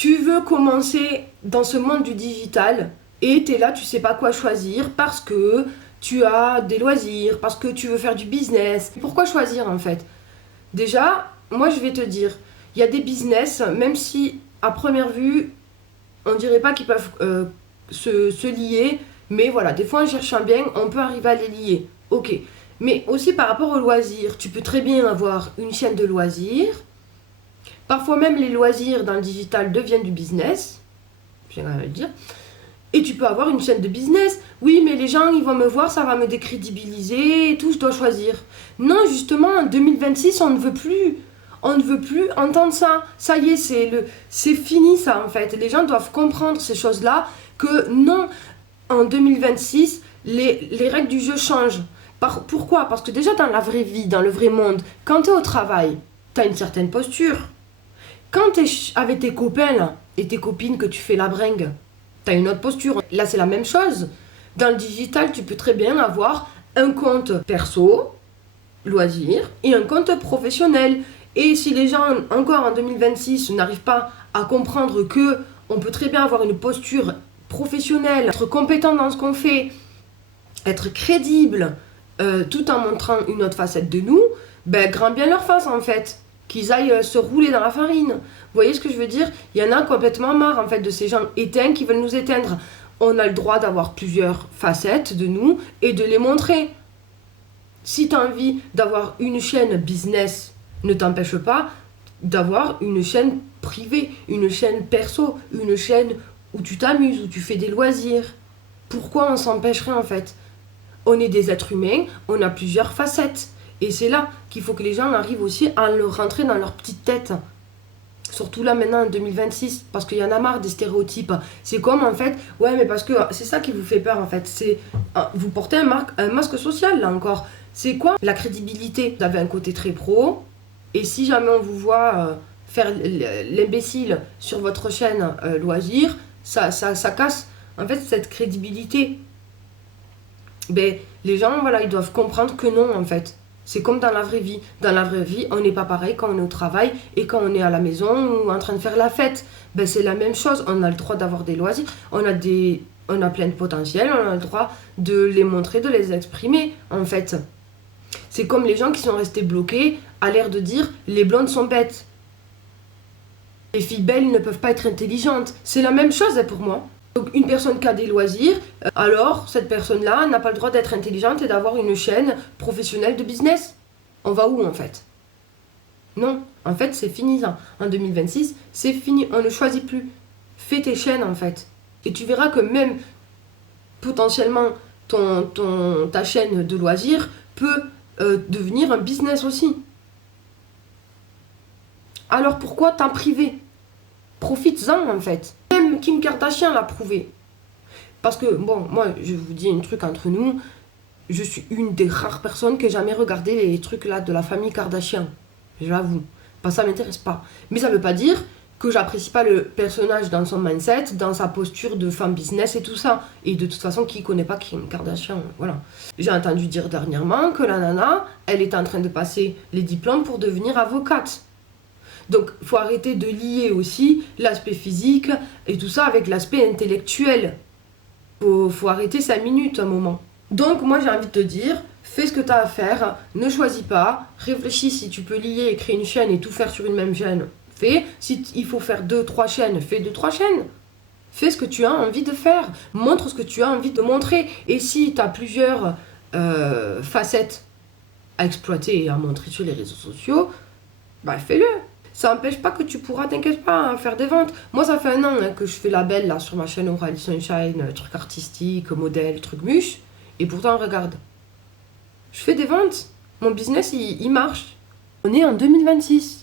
Tu veux commencer dans ce monde du digital et tu es là, tu sais pas quoi choisir parce que tu as des loisirs, parce que tu veux faire du business. Pourquoi choisir en fait? Déjà, moi je vais te dire, il y a des business, même si à première vue, on dirait pas qu'ils peuvent se lier, mais voilà, des fois en cherchant bien, on peut arriver à les lier. Ok. Mais aussi par rapport aux loisirs, tu peux très bien avoir une chaîne de loisirs. Parfois même les loisirs dans le digital deviennent du business. J'ai rien à le dire. Et tu peux avoir une chaîne de business. Oui, mais les gens, ils vont me voir, ça va me décrédibiliser et tout, je dois choisir. Non, justement, en 2026, on ne veut plus. On ne veut plus entendre ça. Ça y est, c'est fini ça en fait. Les gens doivent comprendre ces choses-là, que non, en 2026, les règles du jeu changent. Pourquoi? Parce que déjà dans la vraie vie, dans le vrai monde, quand tu es au travail, tu as une certaine posture. Quand tu es avec tes copains là, et tes copines que tu fais la bringue, tu as une autre posture. Là, c'est la même chose. Dans le digital, tu peux très bien avoir un compte perso, loisir, et un compte professionnel. Et si les gens, encore en 2026, n'arrivent pas à comprendre que on peut très bien avoir une posture professionnelle, être compétent dans ce qu'on fait, être crédible, tout en montrant une autre facette de nous, ben, grand bien leur face en fait. Qu'ils aillent se rouler dans la farine. Vous voyez ce que je veux dire? Il y en a complètement marre en fait de ces gens éteints qui veulent nous éteindre. On a le droit d'avoir plusieurs facettes de nous et de les montrer. Si tu as envie d'avoir une chaîne business, ne t'empêche pas d'avoir une chaîne privée, une chaîne perso, une chaîne où tu t'amuses, où tu fais des loisirs. Pourquoi on s'empêcherait en fait? On est des êtres humains, on a plusieurs facettes. Et c'est là qu'il faut que les gens arrivent aussi à le rentrer dans leur petite tête. Surtout là maintenant en 2026, parce qu'il y en a marre des stéréotypes. C'est comme en fait, ouais mais parce que c'est ça qui vous fait peur en fait. C'est vous portez un masque social là encore. C'est quoi la crédibilité? Vous avez un côté très pro, et si jamais on vous voit faire l'imbécile sur votre chaîne loisir, ça casse en fait cette crédibilité. Ben, les gens voilà, ils doivent comprendre que non en fait. C'est comme dans la vraie vie. Dans la vraie vie, on n'est pas pareil quand on est au travail et quand on est à la maison ou en train de faire la fête. Ben, c'est la même chose. On a le droit d'avoir des loisirs. On a plein de potentiel. On a le droit de les montrer, de les exprimer, en fait. C'est comme les gens qui sont restés bloqués à l'air de dire « les blondes sont bêtes ». Les filles belles ne peuvent pas être intelligentes. C'est la même chose pour moi. Donc une personne qui a des loisirs, alors cette personne-là n'a pas le droit d'être intelligente et d'avoir une chaîne professionnelle de business. On va où en fait? Non, en fait c'est fini ça. En 2026, c'est fini, on ne choisit plus. Fais tes chaînes en fait. Et tu verras que même potentiellement ta chaîne de loisirs peut devenir un business aussi. Alors pourquoi t'en priver? Profites-en en fait. Même Kim Kardashian l'a prouvé. Parce que, bon, moi, je vous dis un truc entre nous, je suis une des rares personnes qui n'a jamais regardé les trucs là de la famille Kardashian. J'avoue. Parce que ça m'intéresse pas. Mais ça veut pas dire que j'apprécie pas le personnage dans son mindset, dans sa posture de femme business et tout ça. Et de toute façon, qui connaît pas Kim Kardashian? Voilà. J'ai entendu dire dernièrement que la nana, elle est en train de passer les diplômes pour devenir avocate. Donc, il faut arrêter de lier aussi l'aspect physique et tout ça avec l'aspect intellectuel. Faut arrêter 5 minutes un moment. Donc, moi, j'ai envie de te dire, fais ce que tu as à faire, ne choisis pas, réfléchis si tu peux lier et créer une chaîne et tout faire sur une même chaîne. Fais. Si il faut faire 2-3 chaînes, fais 2-3 chaînes. Fais ce que tu as envie de faire. Montre ce que tu as envie de montrer. Et si tu as plusieurs facettes à exploiter et à montrer sur les réseaux sociaux, bah fais-le. Ça n'empêche pas que tu pourras, t'inquiète pas, hein, faire des ventes. Moi, ça fait 1 an que je fais la belle là, sur ma chaîne O'Reilly Sunshine, truc artistique, modèle, truc muche. Et pourtant, regarde. Je fais des ventes. Mon business, il marche. On est en 2026.